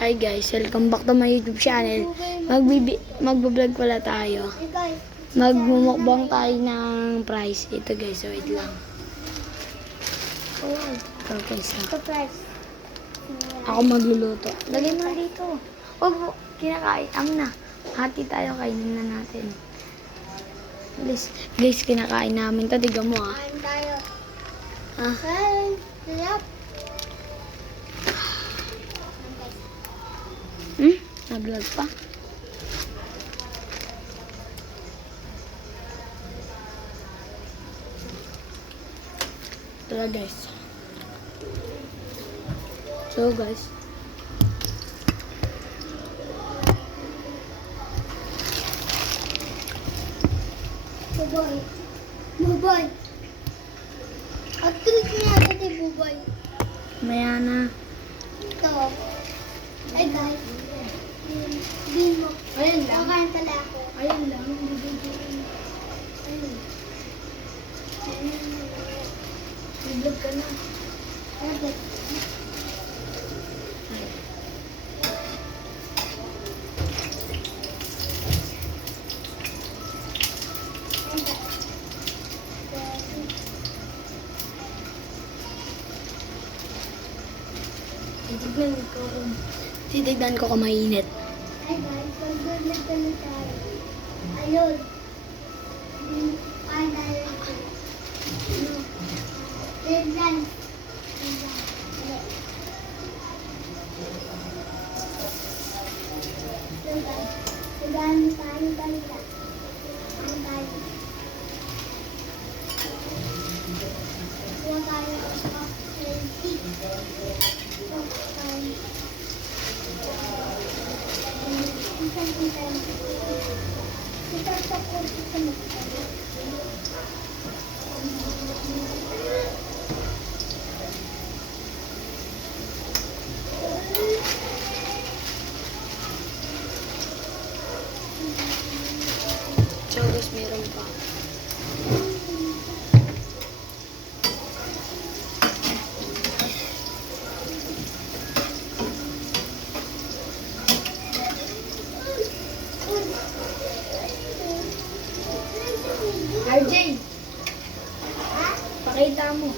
Hi guys, welcome back to my YouTube channel. Magbablog pala tayo. Magmumukbang tayo ng price. Ito guys, wait lang. Ito guys. Ako magluluto. Lagay mo na dito. Huwag mo, kinakain. Na. Hati tayo, kainin na natin. Guys, kinakain namin. Ito, tiga mo ah. Kain tayo. Ah. Kain. Sarap. Nag-vlog pa. Tara guys. So guys. Buboy. Buboy. Actress niya ito Buboy. Maya na. Ito. Ay guys. Bin mo. Ayun lang. Kakain pala ako. Ayun lang. Ayun. Nag-vlog ka na. Okay. Titignan ko kung mainit. Ay guys, mag-vlog ka na tayo. Ayun. Ay tayo ito. Ano? Tignan. Tignan tayo balita. Ang tayo. Kuha tayo ng selfie. So guys, meron pa. RJ! Pakita mo.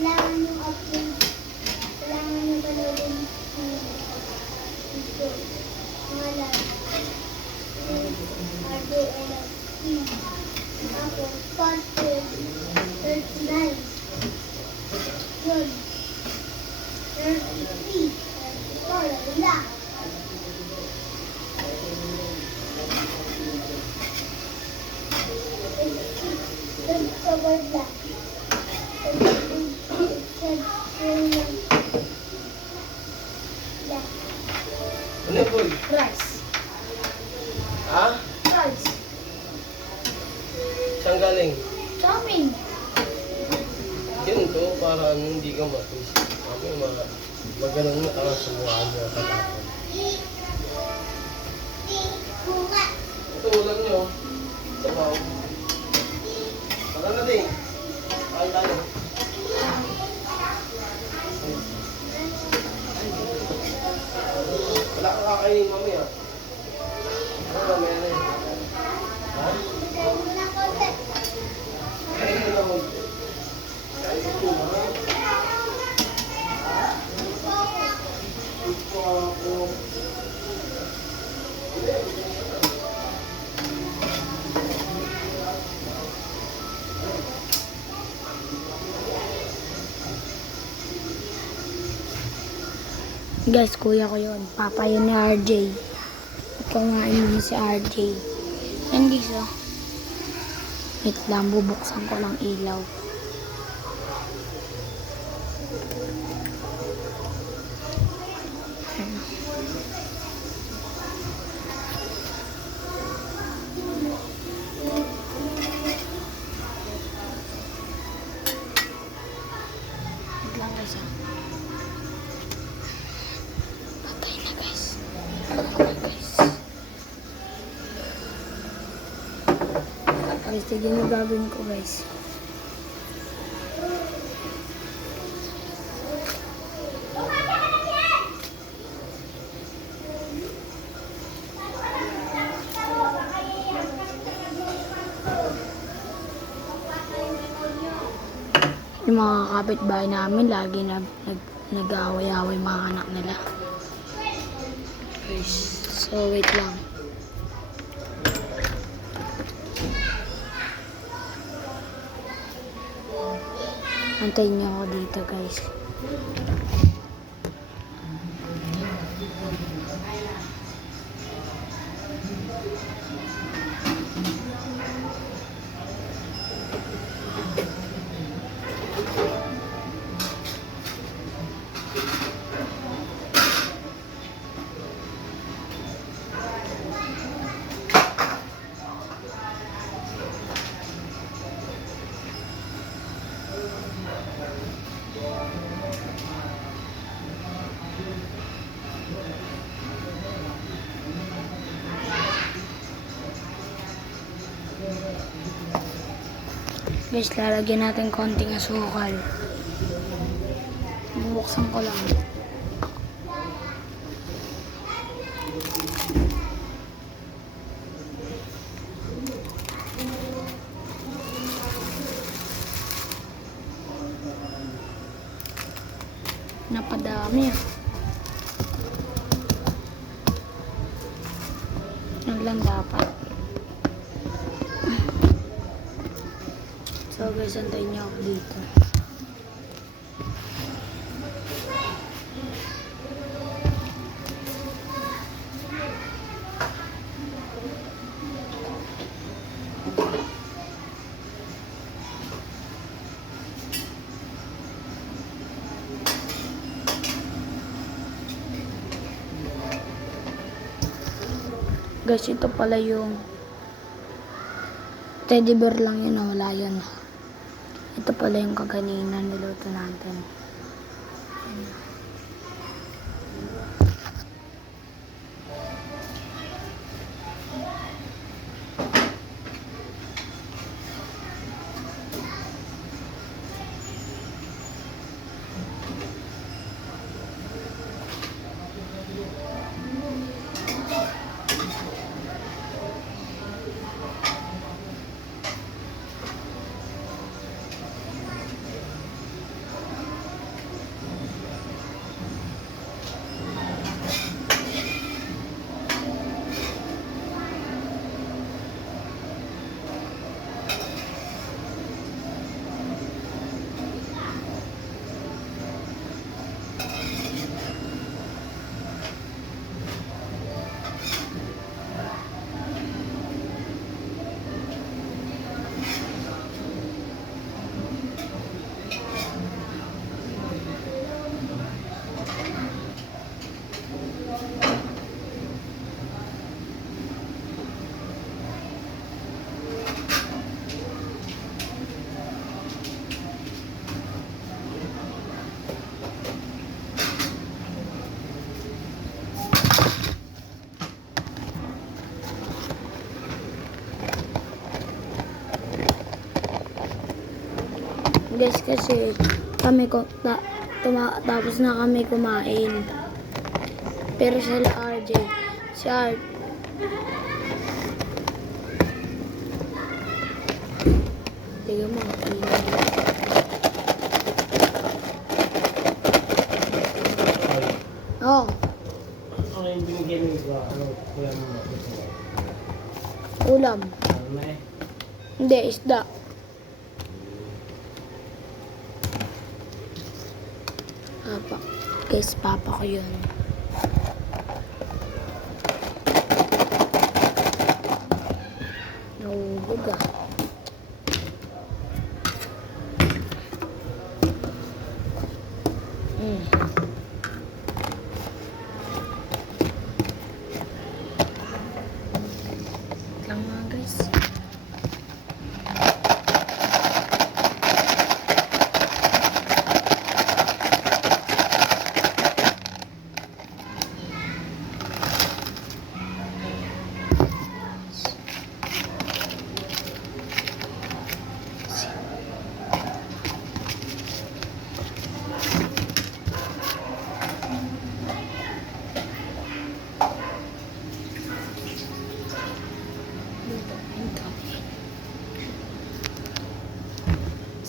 Kailangan yung upload. Kailangan yung panoodin ito. Pangalan. RJLFC. Tapos, content 39. Yun. 33. Ito, wala. Ito, wala. Ano yung boy? Price. Ha? Price. Saan galing? Shopping. Yun to, para hindi ka matis. Ako magalang mo tanga sa mukha niya. Ito ulam niyo. Sabaw. Tara na din. Kain tayo. Wala ka kakainin mamaya. Ano mamaya na yun? Ha? Kain mo na mo. Kain mo na. Ito ako. Guys, kuya ko yun. Papa yun ni RJ. Kumain mo si RJ. Yan guys, oh. Wait lang, bubuksan ko lang ilaw. Guys, tignan mo gagawin ko guys. Yung mga kapitbahay namin, lagi nag-aaway-aaway mga anak nila. So, wait lang. Antayin niyo ako dito, guys. Guys, lalagyan natin konting asukal. Bubuksan ko lang. Napadami ah. Yan lang dapat. So guys, antayin niyo ako dito. Guys, ito pala yung teddy bear lang yun, wala yun. Ito pala yung kaganina niluto natin. Guys, kasi kami tapos na kami kumain. Pero sila RJ, si Art, tignan mo, ingay. Oh, Ano yung binigyan mo ba? Ano, kuya mo ba? ulam. Ano eh? Hindi, isda. Papa. Guys, papa ko yun. Nahulog ah. Lang mga guys.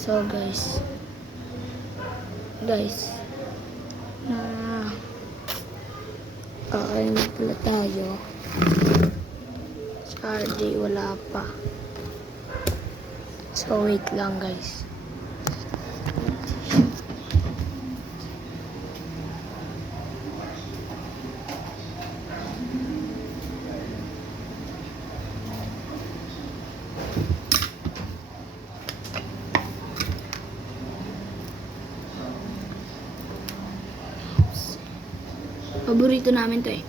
So guys, kakain na pala tayo. Si RJ wala pa. So wait lang guys. Paborito namin to eh.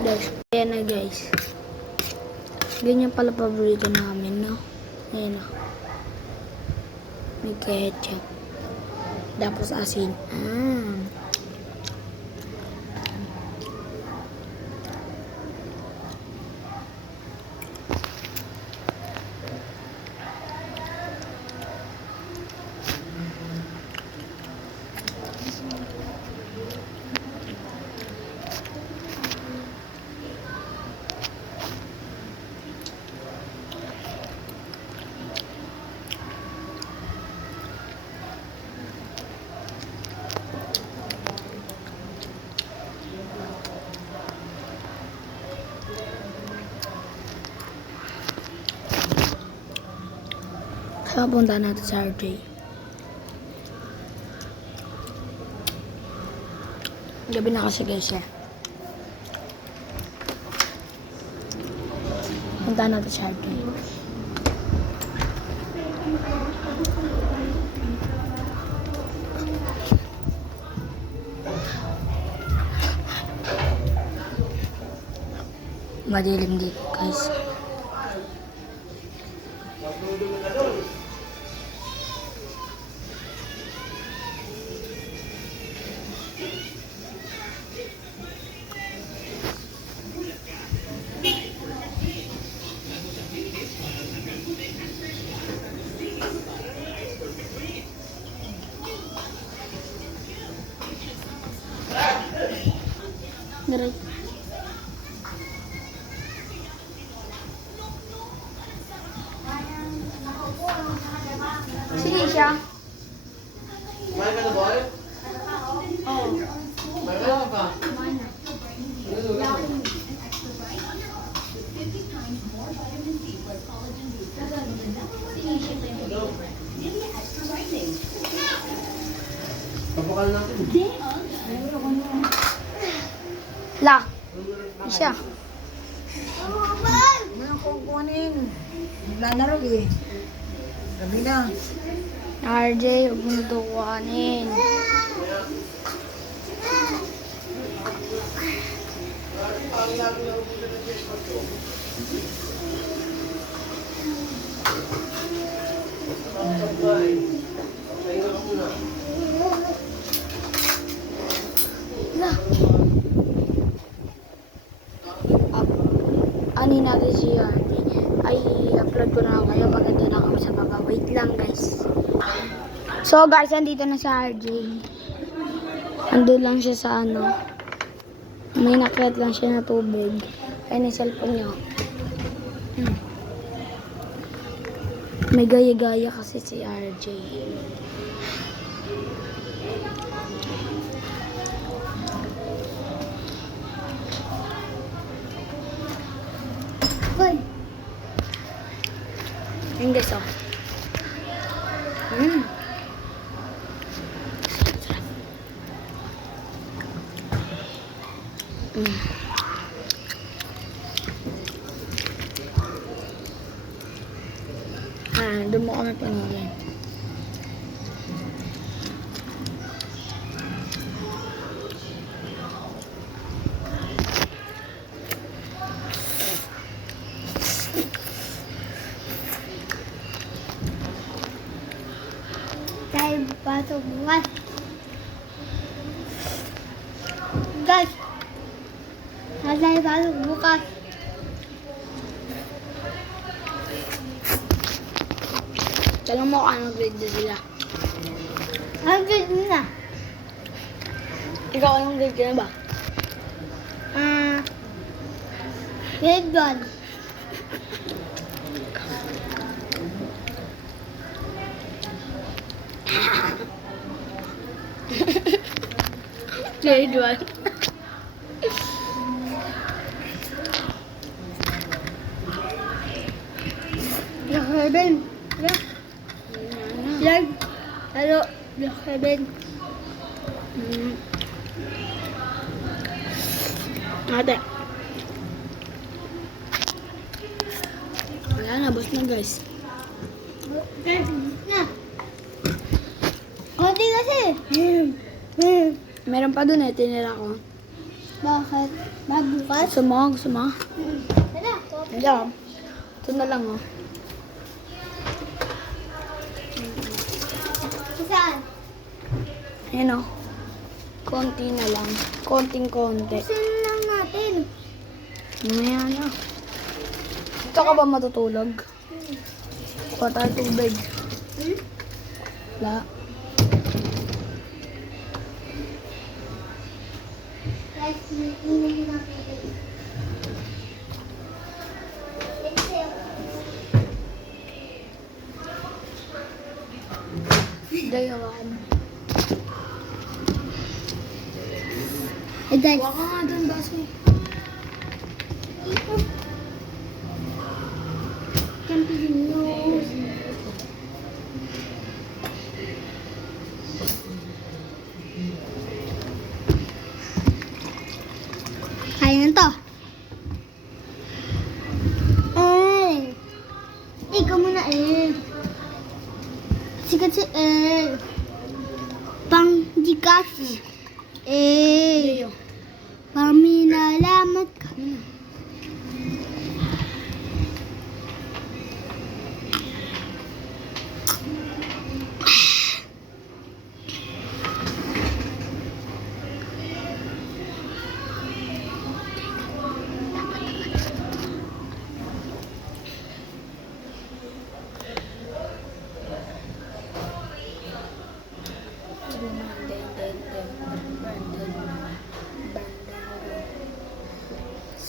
Guys, ayan na guys. Ganyan pala paborito namin, no? Ayan na. May ketchup. Tapos asin. Saan punta natin sa RJ? Gabi na kasi guys eh. Punta natin sa RJ. Madilim dito guys. Diray. Sige siya. Kumain ka na, boy? Oo. Kumain ka pa? Papakal natin. La. Siya. Ano kung kunin? Naglalaro eh. Gabi na. RJ, huwag mo na ito kuhanin. La. Ani natin si RJ. Ay, upload ko na kayo. Maganda na kami sa baba. Wait lang guys. So guys, andito na sa RJ. Andun lang siya sa ano. May nakyat lang siya na tubig. Ayun yung cellphone niya. May gaya-gaya kasi si RJ. Hoy! Yun guys, oh. Doon mo kami panoorin. pasok bukas. Guys, wala tayo pasok bukas. Tanong mo kung anong grade na sila. Anong grade na? Ikaw, anong grade ka na ba? Grade 1. Grade 1. Black Heaven. Black. Hello. Black Heaven. Ate. Wala na, boss na guys. Guys, na. Hindi kasi. Meron pa dun eh, tinira ko. Bakit? Magbukas? Gusto mo? Gusto mo? Tara. Tara. Ito na lang oh. Saan? Ayan oh. Konti na lang. Konting-konti. Saan lang natin? Mamaya na. Dito ka ba matutulog? Kuha tayo tubig. Wala. Dahil hawakan mo. Guys. Hawakan nga doon, baso. Campinos. Kaya na to. Ikaw muna Sikat si Pang Gcash. Paminalamat ka na.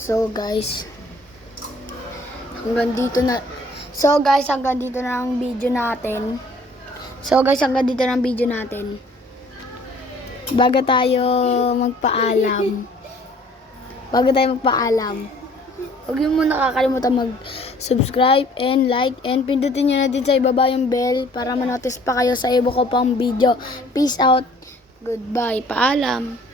So guys, hanggang dito na ang video natin. Bago tayo magpaalam, huwag niyo muna kakalimutan mag-subscribe and like, and pindutin niyo na din sa ibaba yung bell para ma-notice pa kayo sa iba ko pang video. Peace out. Goodbye. Paalam.